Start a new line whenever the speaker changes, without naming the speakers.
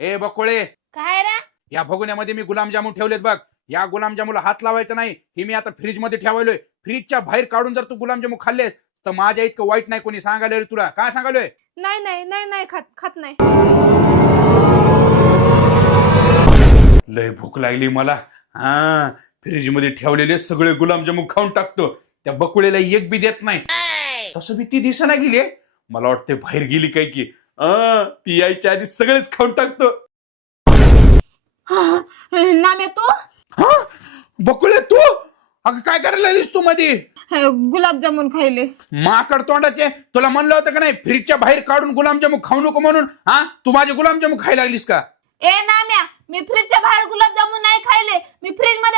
ए बकोळे.
काय रे?
या भगोन्यामध्ये मी गुलामजामुन ठेवलेत बघ. या गुलामजामुला हात लावायचा नाही. हे मी आता फ्रीजमध्ये ठेवायलोय. फ्रीजच्या बाहेर काढून जर तू गुलामजामू खाल्लेस तर माझ्या इतकं वाईट नाही कोणी सांगायला रे तुला. काय सांगालोय
नाही नाही नाही नाही खात खात नाही.
लय भूक लागली मला. हा फ्रीजमध्ये ठेवलेले सगळे गुलामजामू खाऊन टाकतो. त्या बकुळेला एक बी देत नाही. तसं बी ती दिसना गेली मला वाटते बाहेर गेली काय की. अं, ती यायच्या आधी सगळेच खाऊन टाकतो.
नाम्या तू?
हा? बकुळे तू? अगं काय करायला लागलीस तू मध्ये
गुलाबजामुन खायले.
माकड तोंडाचे? तुला म्हणलं होतं का नाही फ्रीजच्या बाहेर काढून गुलामजामू खाऊ नको म्हणून? हा? तू माझे गुलामजामू खायला लागलीस का?
ए नाम्या मी फ्रीजच्या बाहेर गुलाबजामुन नाही खायले. मी फ्रीजमध्ये